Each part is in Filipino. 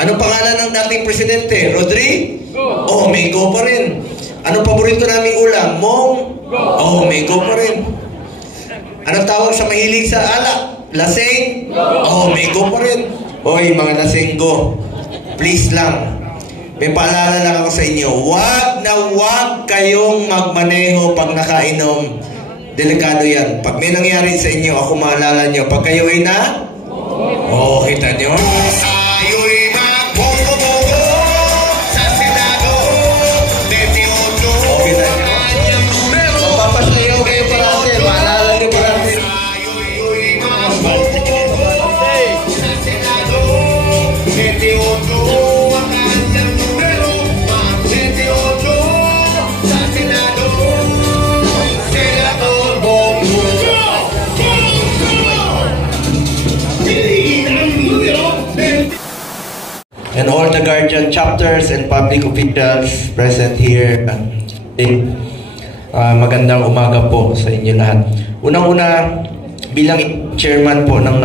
Anong pangalan ng dating presidente? Rodri? Oh, may go pa rin. Anong paborito naming ulam? Mong? Oh, may go pa rin. Anong tawag sa mahilig sa alak? Lasing? Oh, may go pa rin. Hoy, mga lasing go. Please lang. May paalala lang ako sa inyo. Wag na wag kayong magmaneho pag nakainom. Delikado yan. Pag may nangyari sa inyo, ako maalala nyo. Pag kayo ay na? Oh, kita nyo? And all the guardian chapters and public officials present here, magandang umaga po sa inyo lahat. Unang-una, bilang chairman po ng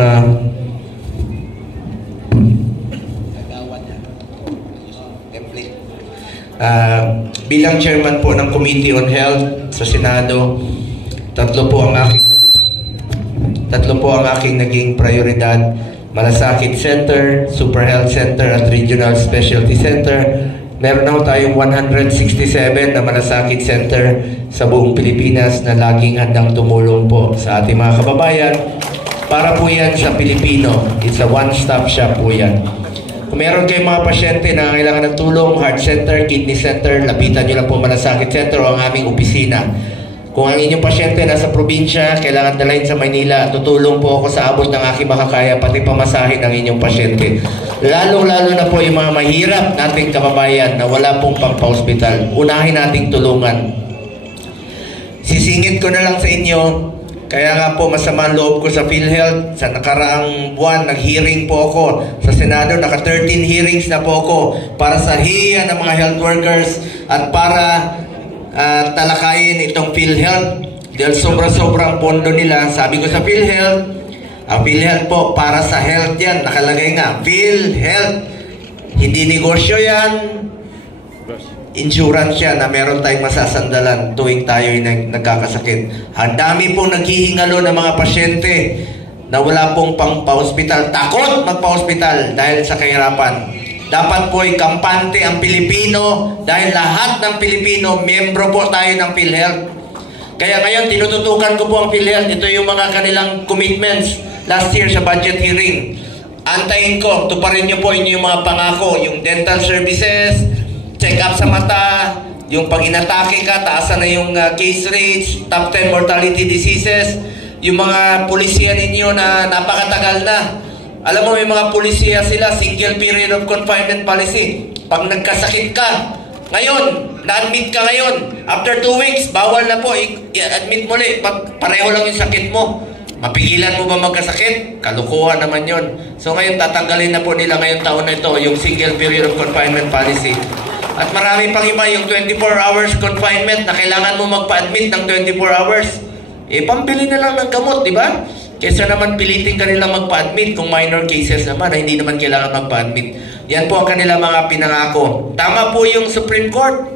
bilang chairman po ng Committee on Health sa Senado, tatlo po ang aking naging prioridad. Malasakit Center, Super Health Center at Regional Specialty Center. Meron na tayong 167 na Malasakit Center sa buong Pilipinas na laging handang tumulong po sa ating mga kababayan. Para po yan sa Pilipino. It's a one-stop shop po yan. Kung meron kayong mga pasyente na kailangan ng tulong, heart center, kidney center, lapitan nyo lang po Malasakit Center o ang aming opisina. Kung ang inyong pasyente nasa probinsya, kailangan dalhin sa Maynila, tutulong po ako sa abot ng aking makakaya, pati pamasahin ng inyong pasyente. Lalong-lalo na po yung mga mahirap nating kababayan na wala pong pangpa-hospital. Unahin nating tulungan. Sisingit ko na lang sa inyo, kaya nga po masama ang loob ko sa PhilHealth. Sa nakaraang buwan, nag-hearing po ako sa Senado. Naka-13 hearings na po ako para sa hiya ng mga health workers at para talakayin itong PhilHealth dahil sobrang pondo nila. Sabi ko sa PhilHealth, ang PhilHealth po para sa health yan, nakalagay nga PhilHealth, hindi negosyo yan, insurance yan na meron tayong masasandalan tuwing tayo nagkakasakit. Ang dami pong naghihingalo ng mga pasyente na wala pong pang-pa-hospital, takot magpa-hospital dahil sa kahirapan. Dapat po ay kampante ang Pilipino dahil lahat ng Pilipino, miyembro po tayo ng PhilHealth. Kaya ngayon, tinututukan ko po ang PhilHealth. Ito yung mga kanilang commitments last year sa budget hearing. Antayin ko, tuparin nyo po yung mga pangako, yung dental services, check-up sa mata, yung pag inatake ka, taasan na yung case rates, top 10 mortality diseases, yung mga pulisya ninyo na napakatagal na. Alam mo, may mga pulisya sila, single period of confinement policy. Pag nagkasakit ka, ngayon, na-admit ka ngayon, after 2 weeks, bawal na po, i-admit mo ulit, pareho lang yung sakit mo. Mapigilan mo ba magkasakit? Kalukuhan naman yon. So ngayon, tatanggalin na po nila ngayong taon na ito, yung single period of confinement policy. At marami pang iba, yung 24 hours confinement na kailangan mo magpa-admit ng 24 hours. Pambili na lang ng gamot, di ba? Kesa naman pilitin kanila magpa-admit kung minor cases naman na hindi naman kailangan magpa-admit. Yan po ang kanila mga pinangako. Tama po yung Supreme Court.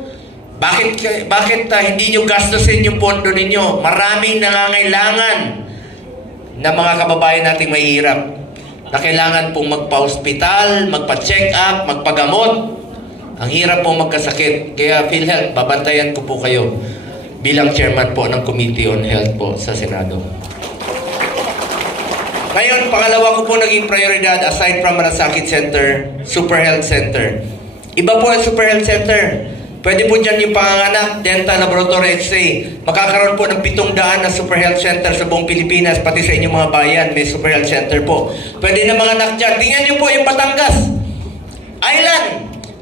Bakit hindi nyo gastusin yung pondo ninyo? Maraming nangangailangan na mga kababayan nating mahihirap na kailangan pong magpa-hospital, magpa-check up, magpagamot. Ang hirap pong magkasakit. Kaya PhilHealth, babantayan ko po kayo bilang chairman po ng Committee on Health po sa Senado. Ngayon, pangalawa ko po naging prioridad aside from Malasakit Center, Super Health Center. Iba po ang Super Health Center. Pwede po dyan yung panganganak, dental, laboratory, x-ray. Makakaroon po ng 700 na Super Health Center sa buong Pilipinas, pati sa inyong mga bayan, may Super Health Center po. Pwede na mga anak dyan. Tingnan nyo po yung Batangas Island.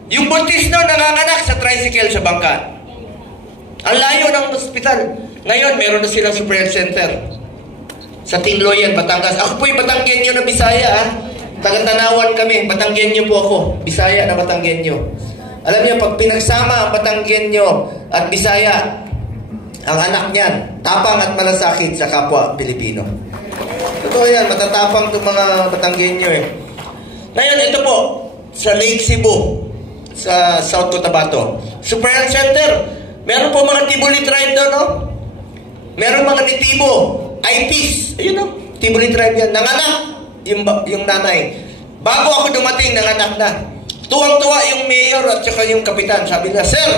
Yung buntis no, nanganganak sa tricycle sa bangka. Ang layo ng hospital. Ngayon, meron na silang Super Health Center. Sa Tingloyan, Batangas. Ako po'y Batanggenyo na Bisaya, ha? Taga-Tanawan kami. Batanggenyo po ako. Bisaya na Batanggenyo. Alam niyo, pag pinagsama ang Batanggenyo at Bisaya, ang anak niyan, tapang at malasakit sa kapwa Pilipino. Totoo yan, matatapang itong mga Batanggenyo eh. Ngayon, ito po, sa Lake Cebu, sa South Cotabato. Super Health Center. Meron po mga Tibuli tribe doon, no? Meron mga Nitibo, IPs. Ayun, no? Tibuli tribe yan. Nanganak yung nanay. Bago ako dumating, nanganak na. Tuwang-tuwa yung mayor at saka yung kapitan. Sabi na, Sir,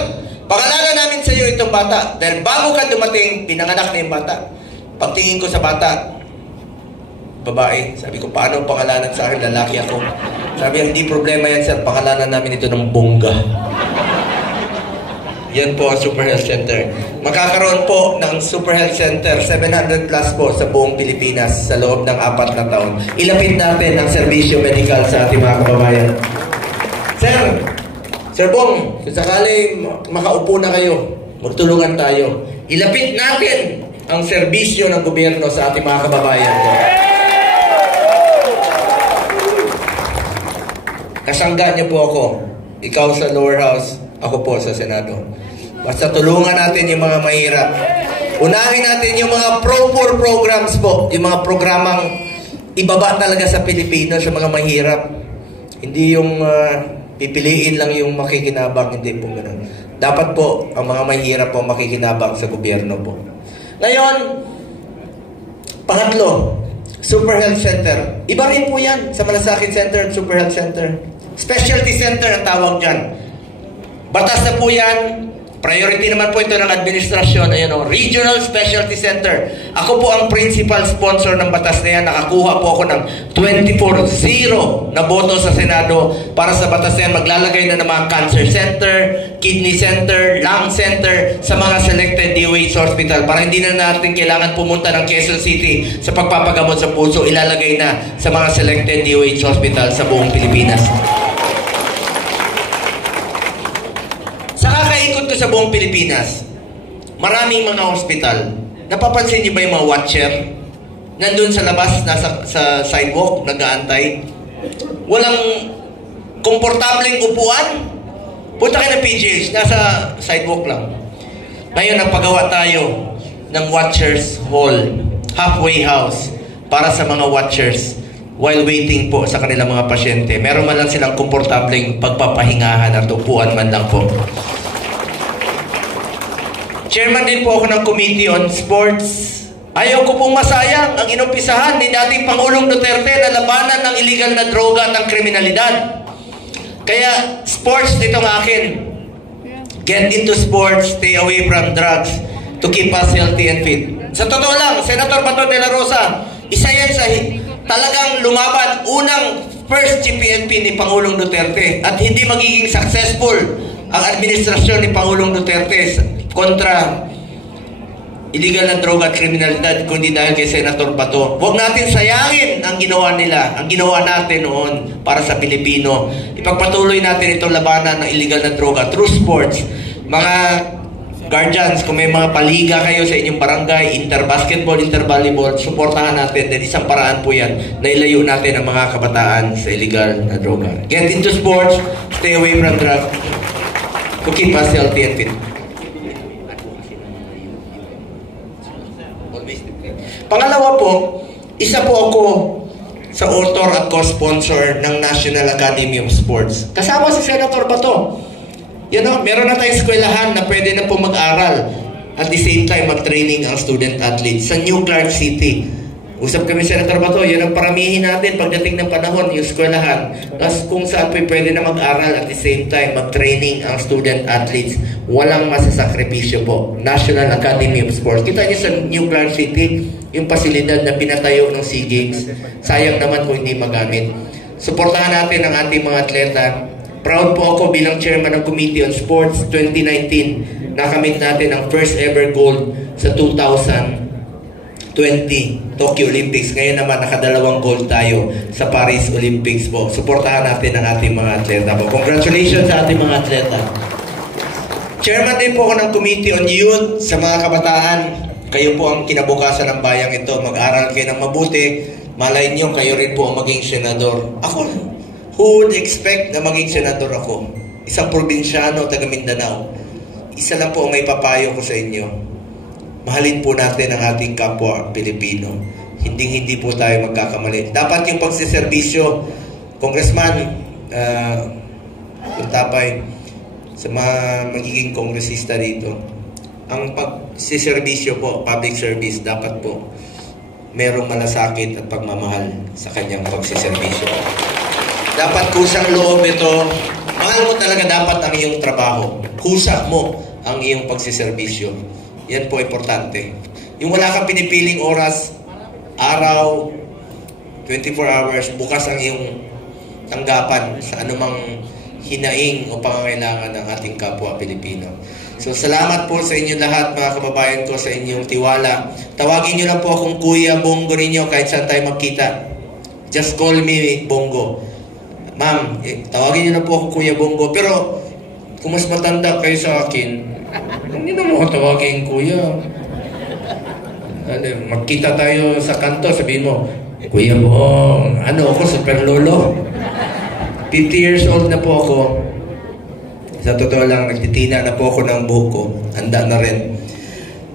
pangalanan namin sa iyo itong bata. Dahil bago ka dumating, pinanganak na yung bata. Pagtingin ko sa bata, babae. Sabi ko, paano pangalanan sa akin? Lalaki ako. Sabi, hindi problema yan, sir. Pangalanan namin ito ng Bongga. Yan po ang Super Health Center. Magkakaroon po ng Super Health Center, 700 plus po sa buong Pilipinas sa loob ng 4 na taon. Ilapit natin ang serbisyo medical sa ating mga kababayan. Sir Bong, kung sakali makaupo na kayo, magtulungan tayo. Ilapit natin ang serbisyo ng gobyerno sa ating mga kababayan. Kasangga niyo po ako. Ikaw sa lower house, ako po sa Senado. Basta tulungan natin yung mga mahirap. Unahin natin yung mga pro-poor programs po. Yung mga programang ibaba talaga sa Pilipino, sa mga mahirap. Hindi yung pipiliin lang yung makikinabang. Hindi po ganun. Dapat po, ang mga mahirap po makikinabang sa gobyerno po. Ngayon, pangatlo, Super Health Center. Iba rin po yan sa Malasakit Center at Super Health Center. Specialty Center ang tawag dyan. Batas na po yan. Priority naman po ito ng administrasyon. Ayan o, Regional Specialty Center. Ako po ang principal sponsor ng batas na yan. Nakakuha po ako ng 24-0 na boto sa Senado para sa batas na yan. Maglalagay na ng mga cancer center, kidney center, lung center sa mga selected DOH hospital para hindi na natin kailangan pumunta ng Quezon City sa pagpapagamot sa puso. Ilalagay na sa mga selected DOH hospital sa buong Pilipinas. Ikot ko sa buong Pilipinas, maraming mga hospital. Napapansin niyo ba yung mga watcher? Nandun sa labas, sa sidewalk, nag-aantay. Walang komportableng upuan. Punta kayo ng PGH, nasa sidewalk lang. Ngayon, napagawa tayo ng watchers hall, halfway house, para sa mga watchers while waiting po sa kanilang mga pasyente. Meron man lang silang komportableng pagpapahingahan at upuan man lang po. Chairman din po ako ng Committee on Sports. Ayaw ko pong masayang ang inumpisahan ni dating Pangulong Duterte na labanan ng illegal na droga at ng kriminalidad. Kaya sports itong akin. Get into sports, stay away from drugs to keep us healthy and fit. Sa totoo lang, Senator Bato de la Rosa, isa yan sa talagang lumaban unang first GPNP ni Pangulong Duterte at hindi magiging successful ang administrasyon ni Pangulong Duterte kontra illegal na droga at kriminalidad kundi dahil kay Senator Bato. Huwag natin sayangin ang ginawa nila, ang ginawa natin noon para sa Pilipino. Ipagpatuloy natin itong labanan ng illegal na droga through sports. Mga guardians, kung may mga paliga kayo sa inyong barangay, inter-basketball, inter-volleyball, suportahan natin. Dahil isang paraan po yan na ilayo natin ang mga kabataan sa illegal na droga. Get into sports, stay away from drugs to keep us healthy and fit. Pangalawa po, isa po ako sa author at co-sponsor ng National Academy of Sports. Kasama si Senator Bato. Meron na tayong eskwelahan na pwede na po mag-aral at the same time mag-training ang student athletes sa New Clark City. Usap kami Senator Bato, yan ang paramihin natin pagdating ng panahon, yung eskwelahan. Tapos kung saan po pwede na mag-aral at the same time mag-training ang student athletes, walang masasakripisyo po. National Academy of Sports. Kita niyo sa New Clark City, yung pasilidad na pinatayo ng SEA Games. Sayang naman kung hindi magamit. Suportahan natin ang ating mga atleta. Proud po ako bilang chairman ng Committee on Sports 2019. Nakamit natin ang first ever gold sa 2020 Tokyo Olympics. Ngayon naman nakadalawang gold tayo sa Paris Olympics po. Suportahan natin ang ating mga atleta po. Congratulations sa ating mga atleta. Chairman din po ako ng Committee on Youth sa mga kabataan. Kayo po ang kinabukasan ng bayang ito. Mag-aral kayo ng mabuti. Malay nyo, kayo rin po ang maging senador. Ako, who would expect na maging senador ako? Isang probinsyano, taga Mindanao. Isa lang po ang may papayo ko sa inyo. Mahalin po natin ang ating kapwa Pilipino. Hindi po tayo magkakamali. Dapat yung pagsiservisyo, Congressman, Tapay, sa mga magiging kongresista dito, ang pagsiservisyo po, public service, dapat po merong malasakit at pagmamahal sa kanyang pagsiservisyo. Dapat kusang loob ito. Mahal mo talaga dapat ang iyong trabaho. Kusa mo ang iyong pagsiservisyo. Yan po importante. Yung wala kang pinipiling oras, araw, 24 hours, bukas ang iyong tanggapan sa anumang hinaing o pangangailangan ng ating kapwa Pilipino. So, salamat po sa inyo lahat, mga kababayan ko, sa inyong tiwala. Tawagin nyo lang po akong Kuya Bongo ninyo kahit saan tayo magkita. Just call me Bongo. Ma'am, tawagin nyo na po akong Kuya Bongo. Pero, kung mas matanda kayo sa akin, hindi na mo tawagin Kuya. Magkita tayo sa kanto, sabihin mo, Kuya Bong, ano ako, super lolo. 50 years old na po ako. Sa totoo lang, nagtitina na po ako ng buhok ko. Handa na rin.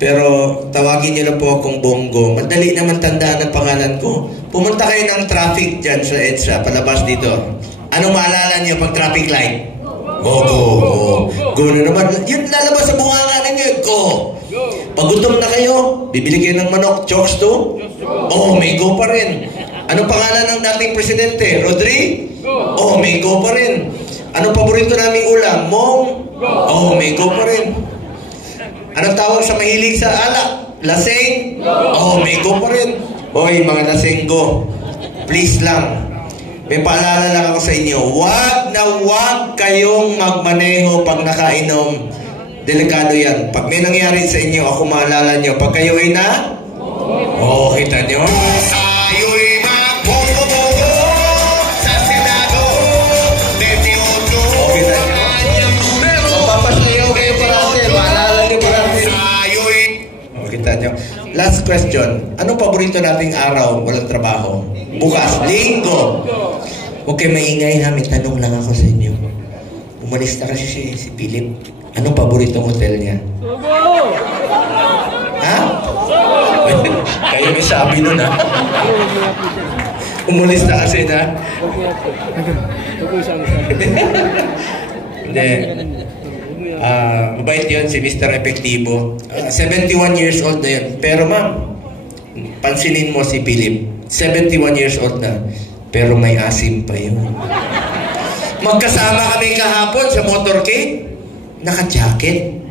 Pero tawagin niyo lang po akong Bongo. Madali naman tandaan ang pangalan ko. Pumunta kayo ng traffic dyan sa EDSA, palabas dito. Anong maalala niyo pag traffic light? Go. Go na naman. Yun lalabas sa bunganga ninyo. Go. Pag gutom na kayo, bibili kayo ng manok. Chokes to? Oh, may go pa rin. Anong pangalan ng dating presidente? Rodri? Oh, may go pa rin. Anong paborito naming ulam? Mong? Oh, may go pa rin. Anong tawag sa mahilig sa alak? Laseng? Oh, may go pa rin. Hoy, mga lasenggo, please lang. May paalala lang ako sa inyo. Wag kayong magmaneho pag nakainom. Delikado yan. Pag may nangyari sa inyo, ako maalala nyo. Pag kayo ay na? Oh, kita nyo? Tayo'y magbobo sa Senado. Oh, kita nyo? Papasayaw kayo parati. Maalala nyo parati. Oh, kita nyo? Last question. Anong paborito nating araw? Walang trabaho. Bukas. Linggo. Huwag kayo maingay ha. May tanong lang ako sa inyo. Umalis na kasi si Philip. Anong paboritong hotel niya? Ha? Kayo may sabi nun ha? Umalis na kasi na? Hindi. Mabait yun si Mr. Epektibo. 71 years old na yun. Pero ma'am, pansinin mo si Philip. 71 years old na. Pero may asim pa yun. Magkasama kami kahapon sa motorcade. Naka-jacket.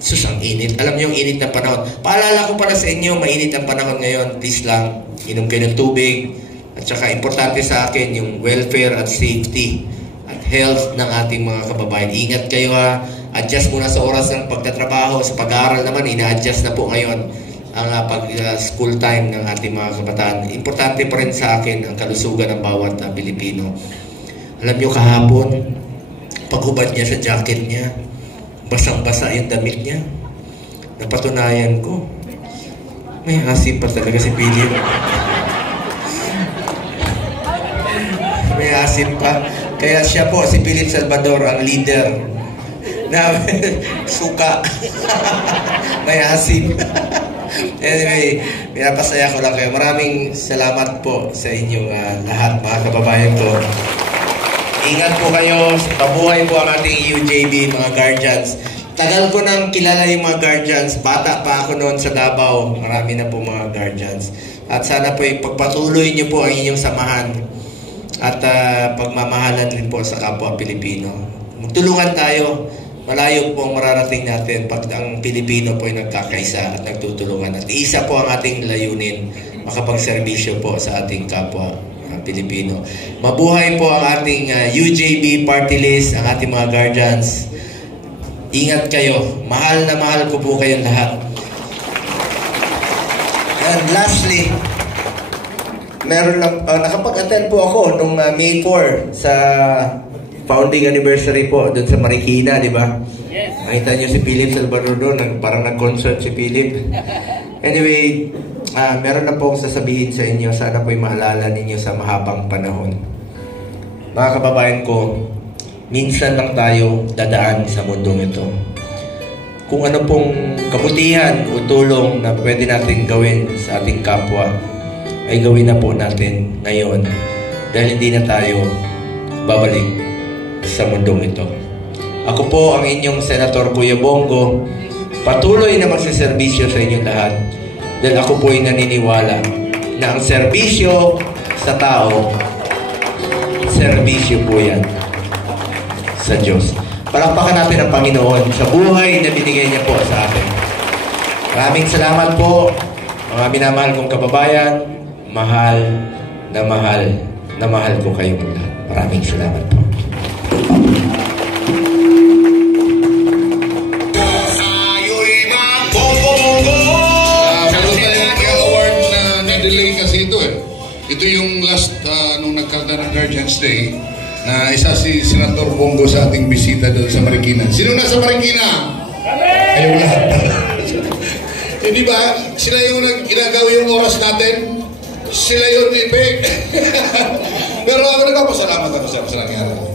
Sus, ang init. Alam niyo yung init ng panahon. Paalala ko para sa inyo, mainit ang panahon ngayon. Please lang, inom kayo ng tubig. At saka importante sa akin yung welfare at safety at health ng ating mga kababayan. Ingat kayo ha. Adjust muna sa oras ng pagtatrabaho. Sa pag-aaral naman, ina-adjust na po ngayon ang pag-school time ng ating mga kabataan. Importante pa rin sa akin ang kalusugan ng bawat Pilipino. Alam niyo kahapon, paghubad niya sa jacket niya, basang-basa yung damit niya. Napatunayan ko, may asim pa talaga si Philip. May asim pa. Kaya siya po, si Philip Salvador, ang leader na suka. May asim. Anyway, pinapasaya ko lang kayo. Maraming salamat po sa inyong lahat, mga kababayan ko. Ingat po kayo. Pabuhay po ang ating UJB, mga guardians. Tagal ko nang kilala yung mga guardians. Bata pa ako noon sa Davao. Marami na po mga guardians. At sana po ipagpatuloy niyo po ang inyong samahan. At pagmamahalan din po sa kapwa Pilipino. Magtulungan tayo. Malayo po ang mararating natin pag ang Pilipino po ay nagkakaisa at nagtutulungan. At isa po ang ating layunin, makapagserbisyo po sa ating kapwa Pilipino. Mabuhay po ang ating UJB party list, ang ating mga guardians. Ingat kayo. Mahal na mahal ko po kayong lahat. And lastly, meron lang, nakapag-attend po ako nung May 4 sa founding anniversary po doon sa Marikina, di ba? Yes. Nakita niyo si Philip Salvador doon, parang nag-concert si Philip. Anyway, meron na po akong sasabihin sa inyo. Sana po'y maalala ninyo sa mahabang panahon. Mga kababayan ko, minsan lang tayo dadaan sa mundong ito. Kung ano pong kabutihan o tulong na pwede natin gawin sa ating kapwa, ay gawin na po natin ngayon. Dahil hindi na tayo babalik sa mundong ito. Ako po ang inyong Senator Kuya Bongo, patuloy na magsiservisyo sa inyong lahat dahil ako po ay naniniwala na ang serbisyo sa tao, serbisyo po yan sa Diyos. Palakpakan natin ang Panginoon sa buhay na binigay niya po sa atin. Maraming salamat po, mga minamahal kong kababayan. Mahal na mahal ko kayong lahat. Maraming salamat po. Ito yung last nung nagkaroon ng Guardians Day na isa si Senator Bongo sa ating bisita doon sa Marikina. Sino nasa Marikina? Ayaw lahat. Hindi ba? Sila yung ginagawa yung oras natin. Sila yung ipig. Pero ako nagpapasalamat ako sa nangyari.